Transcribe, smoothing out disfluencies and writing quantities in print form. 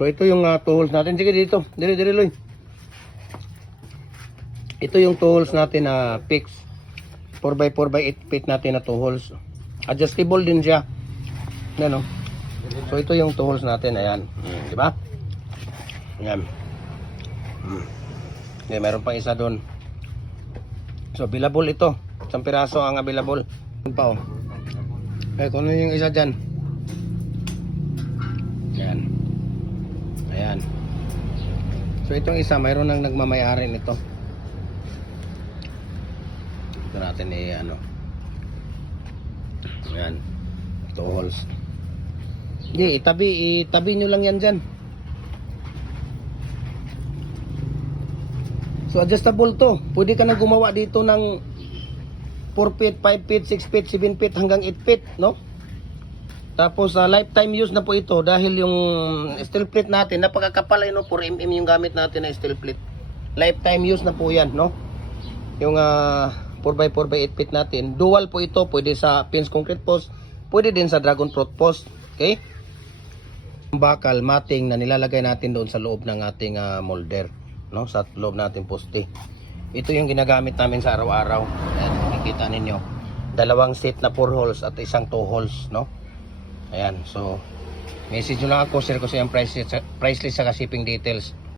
So ito yung tools natin. Sige dito. Dire Loy. Ito yung tools natin na fix. 4x4 by 8 feet natin na tools. Adjustable din siya. Yan, no? So ito yung tools natin. Ayan. Di ba? Ayan. Okay, meron pang isa doon. So available ito. Isang piraso ang available. Yan pa, oh. Okay, kung ano yung isa dyan. Ayan. Ayan. So itong isa, mayroon nang nagmamayari nito. Ito natin ano. Ayan. Tools. Hindi, itabi nyo lang yan dyan. So adjustable to. Pwede ka na gumawa dito ng 4 feet, 5 feet, 6 feet, 7 feet hanggang 8 feet, no? Tapos lifetime use na po ito dahil yung steel plate natin napakakapal, no? 4mm yung gamit natin na steel plate. Lifetime use na po yan, no? Yung 4x4 by 8 feet natin. Dual po ito, pwede sa pins concrete post, pwede din sa dragon fruit post. Okay? Bakal, mating na nilalagay natin doon sa loob ng ating molder, no? Sa loob natin poste. Ito yung ginagamit namin sa araw-araw. Ayan, makikita ninyo. Dalawang set na 4 holes at isang 2 holes, no? Ayan, so message nyo lang ako, share ko sa yung price list sa shipping details.